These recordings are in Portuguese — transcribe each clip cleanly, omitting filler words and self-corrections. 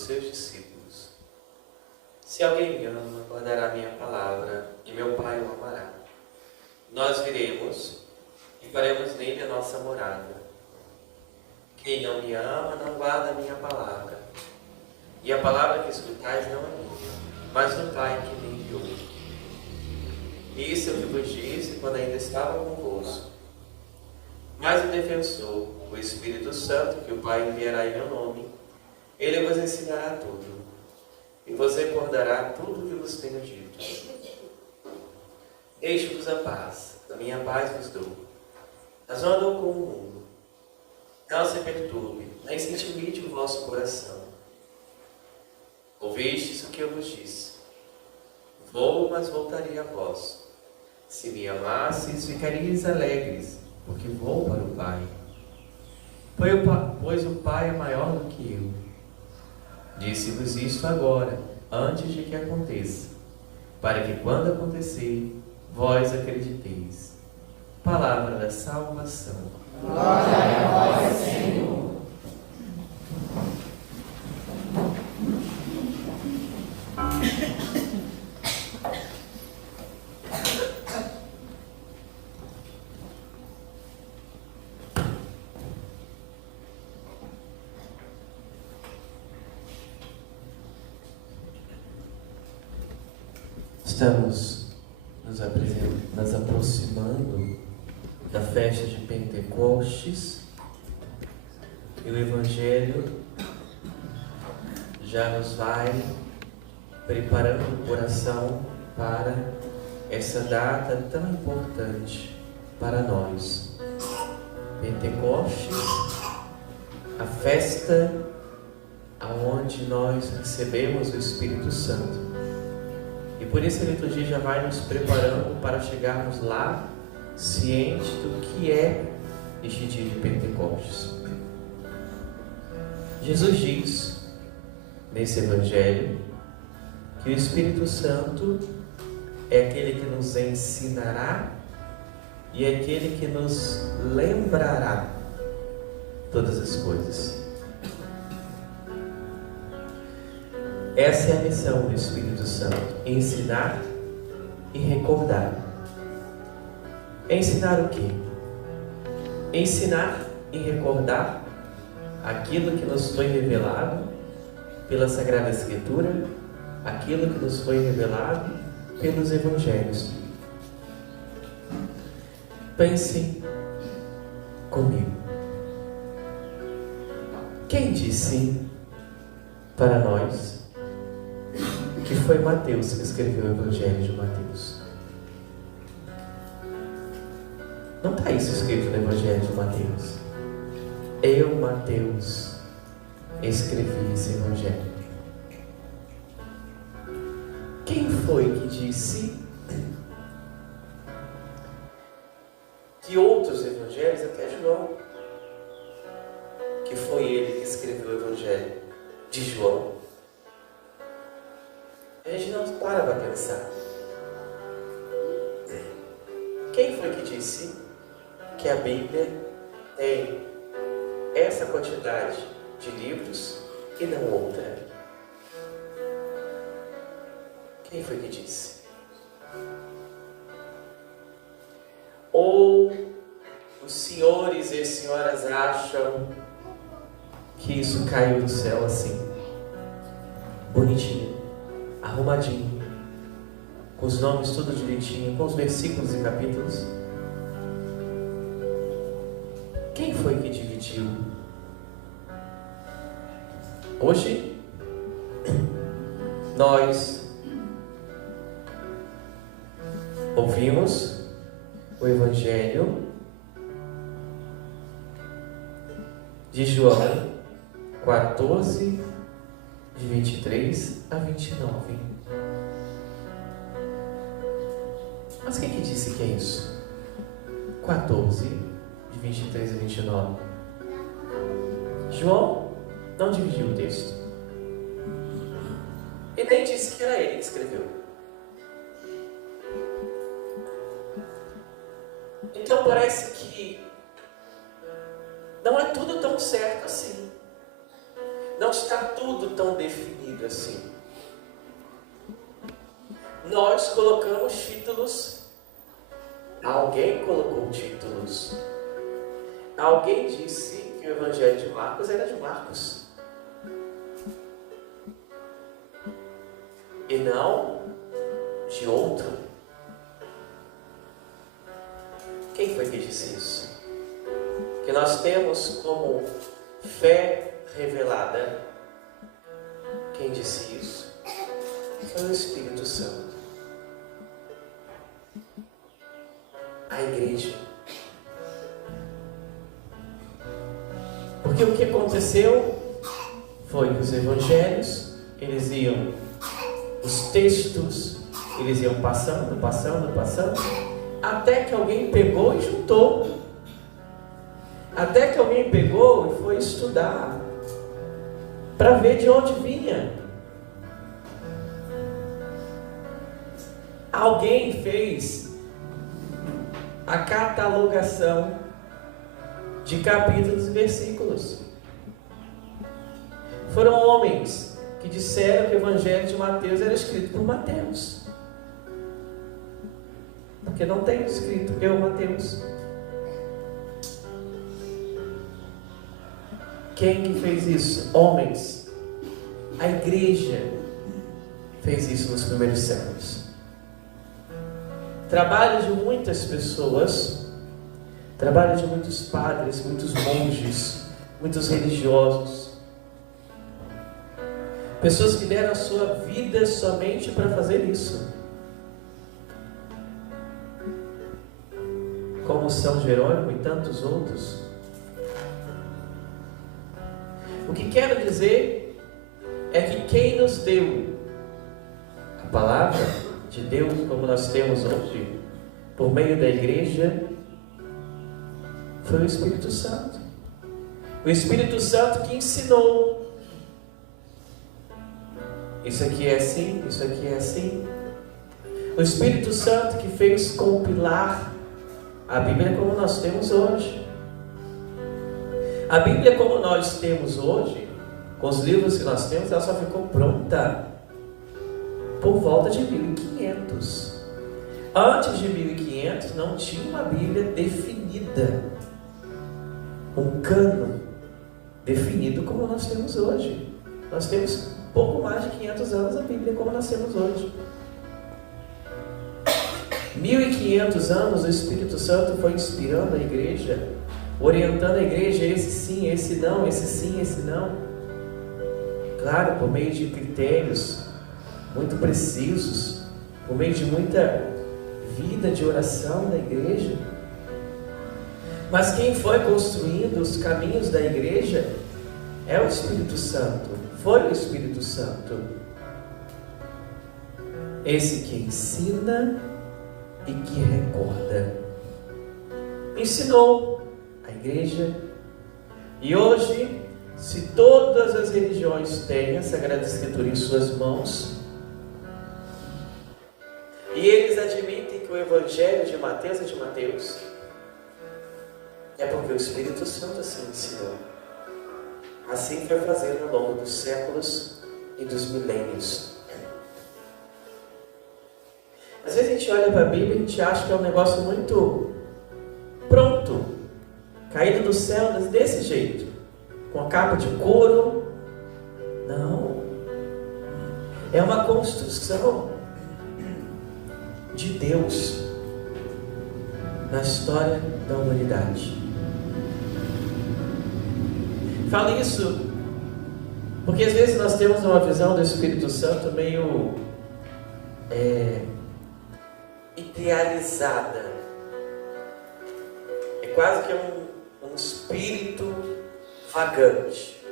seus discípulos. Se alguém me ama, guardará minha palavra, e meu Pai o amará. Nós viremos e faremos nele a nossa morada. Quem não me ama, não guarda a minha palavra. E a palavra que escutais não é minha, mas do Pai que me enviou. Isso é o que vos disse quando ainda estava convosco. Mas o defensor, o Espírito Santo, que o Pai enviará em meu nome, ele vos ensinará tudo, e vos recordará tudo o que vos tenho dito. Deixo-vos a paz, a minha paz vos dou. Mas não andou com o mundo. Não se perturbe, nem se intimide o vosso coração. Ouvistes o que eu vos disse. Vou, mas voltarei a vós. Se me amasseis, ficaríeis alegres, porque vou para o Pai. Pois o Pai é maior do que eu. Disse-vos isto agora, antes de que aconteça, para que quando acontecer, vós acrediteis. Palavra da salvação. Glória a vós, Senhor. Estamos nos aproximando da festa de Pentecostes e o Evangelho já nos vai preparando o coração para essa data tão importante para nós. Pentecostes, a festa aonde nós recebemos o Espírito Santo. E por isso a liturgia já vai nos preparando para chegarmos lá, ciente do que é este dia de Pentecostes. Jesus diz, nesse Evangelho, que o Espírito Santo é aquele que nos ensinará e é aquele que nos lembrará todas as coisas. Essa é a missão do Espírito Santo, ensinar e recordar. Ensinar o quê? Ensinar e recordar aquilo que nos foi revelado pela Sagrada Escritura, aquilo que nos foi revelado pelos Evangelhos. Pensem comigo. Quem disse para nós que foi Mateus que escreveu o Evangelho de Mateus? Não está isso escrito no Evangelho de Mateus. Eu, Mateus, escrevi esse Evangelho. Quem foi que disse que outros evangelhos, até João, que foi ele que escreveu o Evangelho de João? A gente não para pensar. Quem foi que disse que a Bíblia tem essa quantidade de livros e não outra? Quem foi que disse? Ou os senhores e as senhoras acham que isso caiu do céu assim, bonitinho, arrumadinho, com os nomes tudo direitinho, com os versículos e capítulos? Quem foi que dividiu? Hoje, nós ouvimos o Evangelho de João 14, de 23 a 29. Mas quem que disse que é isso? 14, de 23 a 29. João não dividiu o texto. E nem disse que era ele que escreveu. Então parece que não é tudo tão certo assim. não está tudo tão definido assim. Nós colocamos títulos, alguém colocou títulos. Alguém disse que o Evangelho de Marcos era de Marcos e não de outro. Quem foi que disse isso? Que nós temos como fé revelada. Quem disse isso? Foi o Espírito Santo. A igreja. Porque o que aconteceu foi que os evangelhos, os textos, eles iam passando, até que alguém pegou e juntou. Até que alguém pegou e foi estudar, para ver de onde vinha. Alguém fez a catalogação de capítulos e versículos. Foram homens que disseram que o Evangelho de Mateus era escrito por Mateus, porque não tem escrito eu, Mateus. Quem que fez isso? Homens. A igreja fez isso nos primeiros séculos. Trabalho de muitas pessoas, trabalho de muitos padres, muitos monges, muitos religiosos, pessoas que deram a sua vida somente para fazer isso, como São Jerônimo e tantos outros. O que quero dizer é que quem nos deu a palavra de Deus, como nós temos hoje, por meio da igreja, foi o Espírito Santo. O Espírito Santo que ensinou. Isso aqui é assim, isso aqui é assim. O Espírito Santo que fez compilar a Bíblia como nós temos hoje. A Bíblia como nós temos hoje, com os livros que nós temos, ela só ficou pronta por volta de 1500. Antes de 1500 não tinha uma Bíblia definida, um cânon definido como nós temos hoje. Nós temos pouco mais de 500 anos a Bíblia como nós temos hoje. 1500 anos o Espírito Santo foi inspirando a igreja, orientando a igreja, esse sim, esse não, esse sim, esse não. Claro, por meio de critérios muito precisos, por meio de muita vida de oração da igreja. Mas quem foi construindo os caminhos da igreja é o Espírito Santo, foi o Espírito Santo. Esse que ensina e que recorda. Ensinou a igreja, e hoje, se todas as religiões têm a Sagrada Escritura em suas mãos, e eles admitem que o Evangelho de Mateus é de Mateus, é porque o Espírito Santo assim ensinou. Assim foi fazendo ao longo dos séculos e dos milênios. Às vezes a gente olha para a Bíblia e a gente acha que é um negócio muito pronto, caído do céu desse jeito, com a capa de couro. Não, é uma construção de Deus na história da humanidade. Falo isso porque às vezes nós temos uma visão do Espírito Santo meio idealizada. É quase que um espírito vagante.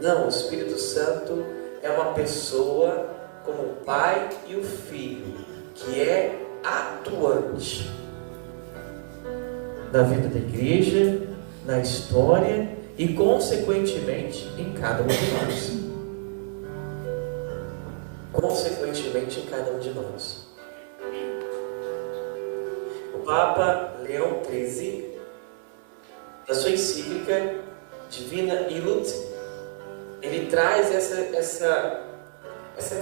Não, o Espírito Santo é uma pessoa como o Pai e o Filho, que é atuante na vida da igreja, na história e consequentemente em cada um de nós. Consequentemente em cada um de nós. O Papa Leão XIII, na sua encíclica Divina Ilut, ele traz essa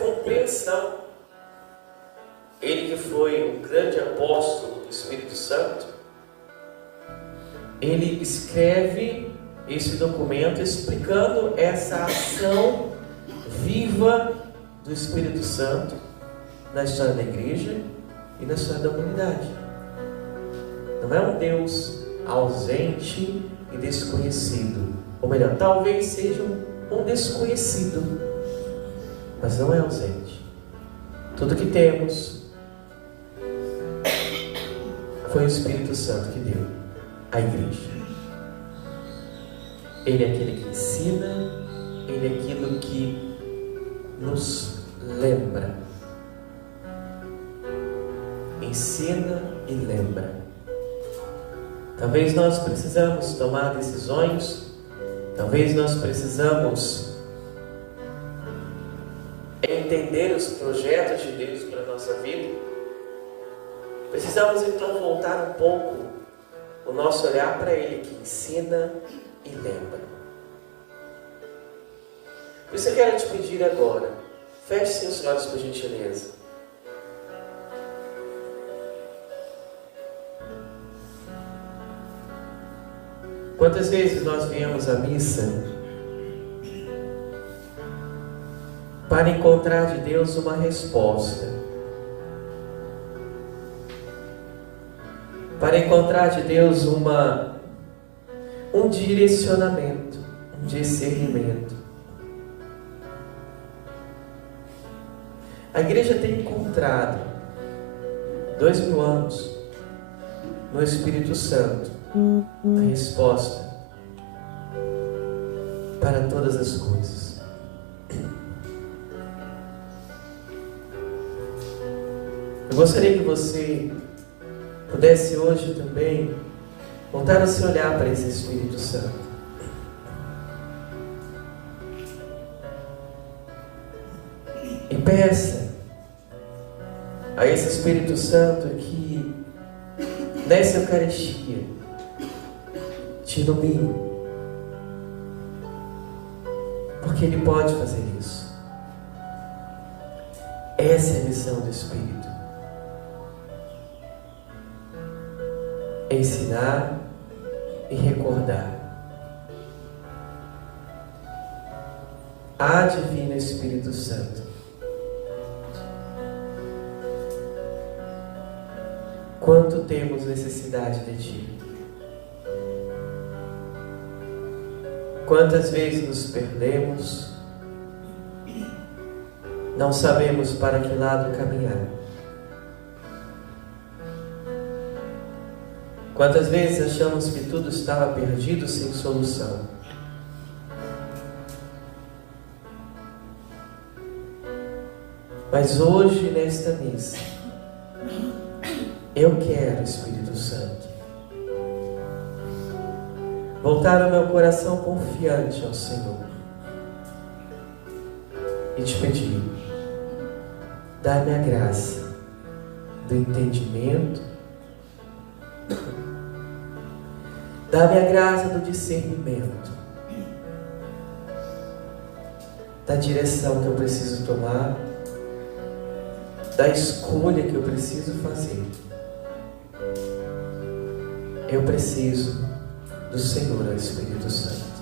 compreensão. Ele que foi um grande apóstolo do Espírito Santo, ele escreve esse documento explicando essa ação viva do Espírito Santo na história da igreja e na história da humanidade. Não é um Deus ausente e desconhecido, ou melhor, talvez seja um desconhecido, mas não é ausente. Tudo que temos foi o Espírito Santo que deu à igreja. Ele é aquele que ensina, ele é aquilo que nos lembra. Ensina e lembra. Talvez nós precisamos tomar decisões, talvez nós precisamos entender os projetos de Deus para a nossa vida. Precisamos então voltar um pouco o nosso olhar para Ele que ensina e lembra. Por isso eu quero te pedir agora, feche seus olhos por gentileza. Quantas vezes nós viemos à missa para encontrar de Deus uma resposta, para encontrar de Deus um direcionamento, um discernimento. A igreja tem encontrado 2000 anos no Espírito Santo a resposta para todas as coisas. Eu gostaria que você pudesse hoje também voltar a se olhar para esse Espírito Santo. E peça a esse Espírito Santo que nessa Eucaristia te ilumine, porque Ele pode fazer isso. Essa é a missão do Espírito: ensinar e recordar. A Divino Espírito Santo, quanto temos necessidade de Ti. Quantas vezes nos perdemos, não sabemos para que lado caminhar. Quantas vezes achamos que tudo estava perdido sem solução. Mas hoje, nesta missa, eu quero, Espírito Santo, voltar o meu coração confiante ao Senhor e te pedir, dá-me a graça do entendimento, dá-me a graça do discernimento, da direção que eu preciso tomar, da escolha que eu preciso fazer. Eu preciso do Senhor, o Espírito Santo.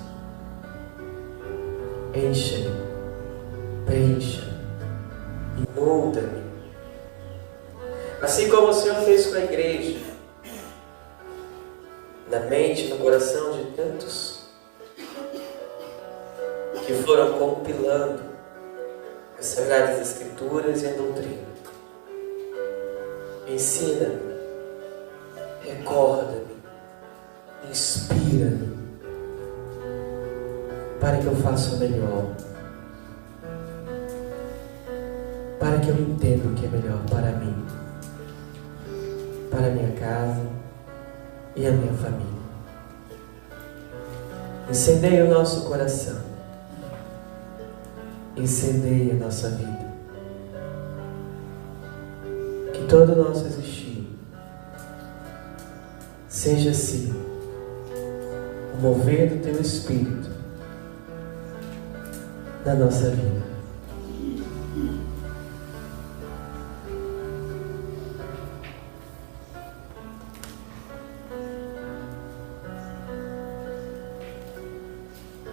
Encha-me, preencha-me, inunda-me. Assim como o Senhor fez com a igreja, na mente, no coração de tantos que foram compilando as Sagradas Escrituras e a doutrina. Ensina-me, recorda-me, inspira-me, para que eu faça o melhor, para que eu entenda o que é melhor para mim, para a minha casa e a minha família. Incendeia o nosso coração, incendeia a nossa vida, que todo o nosso existir seja assim, o mover do Teu Espírito, na nossa vida.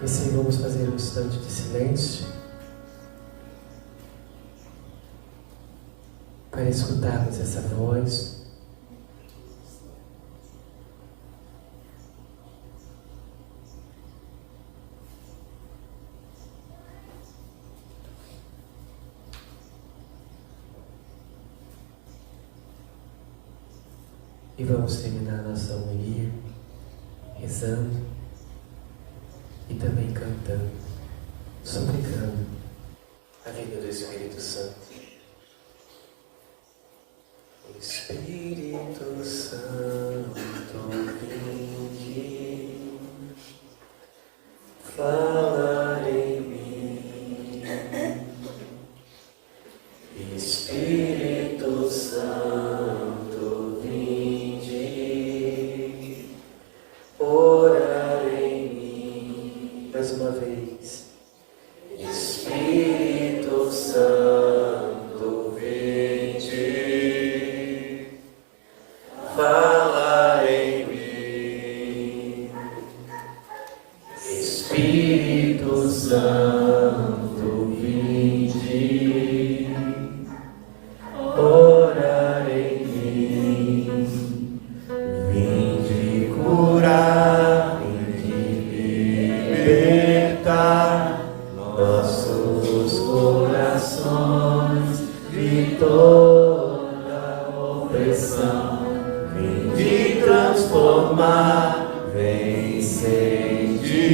E assim vamos fazer um instante de silêncio para escutarmos essa voz. E vamos terminar nossa homilia rezando e também cantando, suplicando a vinda do Espírito Santo. Espírito Santo, vinde, fala em mim. Espírito Santo, vinde, orar em mim. Mais uma vez. Espírito Santo, vinde, fala em mim. Espírito Santo, vinde, orar em mim. Vinde curar, vinde libertar nossos corações de toda opressão. Vinde transformar, vem incendiar,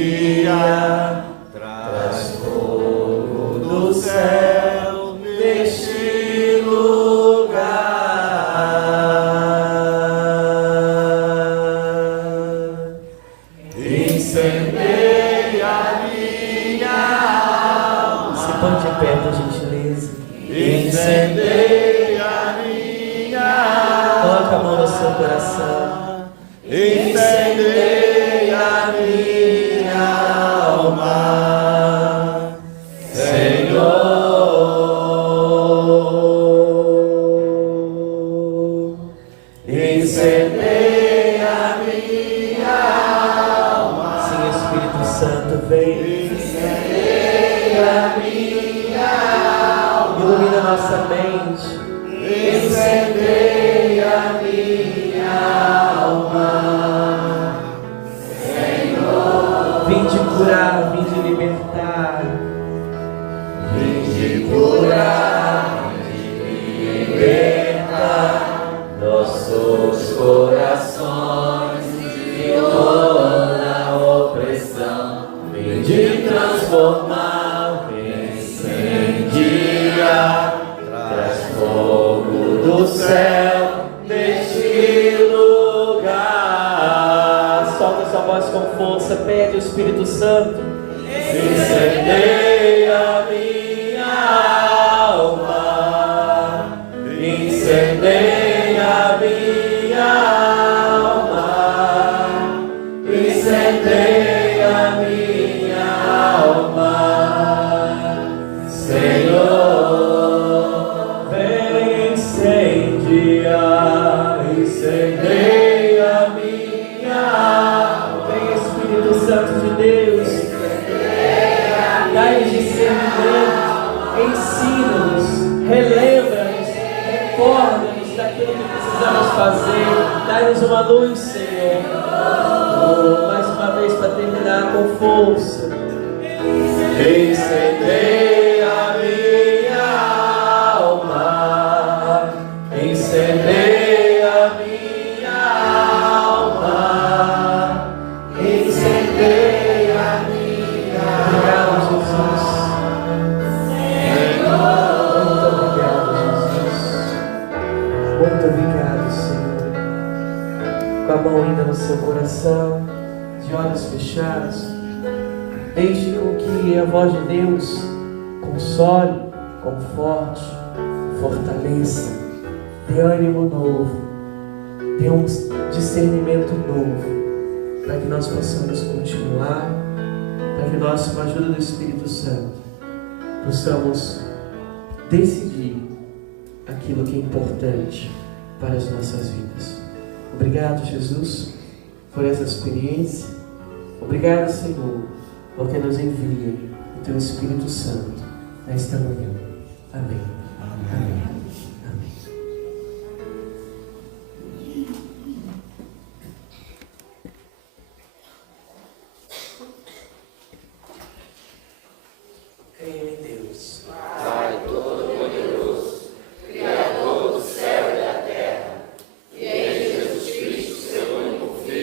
traz fogo do céu neste lugar. Incendeia minha alma. Se põe de pé, por gentileza. Incendeia minha alma. Coloca a mão no seu coração. Incendeia minha alma, Senhor. Incendeia minha alma. Sim, Espírito Santo, vem. Incendeia minha alma. Ilumina nossa mente. Incendeia minha alma, Senhor. Vinde curar, vinde libertar. Vinde curar, vinde libertar nossos corações de toda opressão. Vinde transformar, vem incendiar, traz fogo do céu neste lugar. Solta sua voz com força, pede o Espírito Santo. Incendeia minha alma, incendeia minha alma, incendeia minha alma, Senhor. Vem incendiar, incendeia minha alma. Vem Espírito Santo de Deus, dai-nos discernimento, ensina-nos, relembra-nos, recorda-nos daquilo que precisamos fazer, dai-nos uma luz, Senhor. Mais uma vez para terminar com força. Incendeia minha alma, incendeia minha alma, incendeia minha alma. Muito obrigado, Senhor. Com a mão ainda no seu coração, de olhos fechados, deixe com que a voz de Deus console, conforte, fortaleça, dê ânimo novo, dê um discernimento novo, para que nós possamos continuar, para que nós, com a ajuda do Espírito Santo, possamos decidir aquilo que é importante para as nossas vidas. Obrigado, Jesus, por essa experiência. Obrigado, Senhor, porque nos envia o Teu Espírito Santo nesta manhã. Amém. Amém. Amém. Creio em Deus,